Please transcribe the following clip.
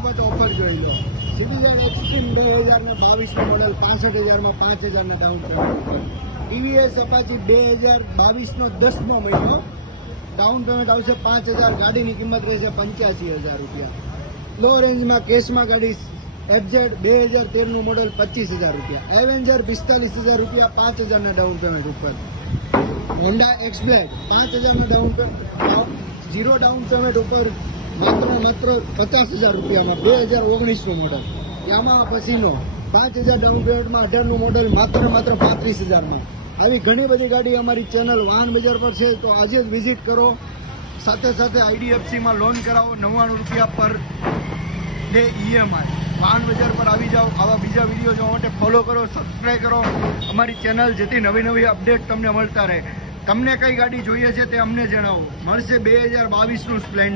ફટાફટ ઓફર જોઈ લો. CBZ એક્સટ્રીમ 2022નું મોડલ 65,000માં 5,000ના ડાઉન પેમેન્ટ ઉપર. TVS અપાચી 2022નો 10મો મહિનો, ડાઉન પેમેન્ટ આવશે 5,000, ગાડીની કિંમત રહેશે 85,000 રૂપિયા. લો રેન્જમાં કેશમાં ગાડી FZ 2013નું મોડલ 25,000 રૂપિયા. એવેન્જર 45,000 રૂપિયા 5,000ના ડાઉન પેમેન્ટ ઉપર. હોન્ડા એક્સબ્લેડ 5,000નું ડાઉન પેમેન્ટ, 0 ડાઉન પેમેન્ટ ઉપર માત્ર 50,000 રૂપિયામાં 2019નું મોડલ. યામાહા પસીનો 5,000 ડાઉન પેમેન્ટમાં 18નું મોડલ માત્ર 35,000માં. આવી ઘણી બધી ગાડી અમારી ચેનલ વાહન બજાર પર છે, તો આજે જ વિઝિટ કરો. સાથે IDFCમાં લોન કરાવો, 99 રૂપિયા પર ડે EMI. વાહન બજાર પર આવી જાઓ. આવા બીજા વિડીયો જોવા માટે ફોલો કરો, સબસ્ક્રાઈબ કરો અમારી ચેનલ, જેથી નવી અપડેટ તમને મળતા રહે. તમને કઈ ગાડી જોઈએ છે તે અમને જણાવો. મળશે 2022નું સ્પ્લેન્ડર.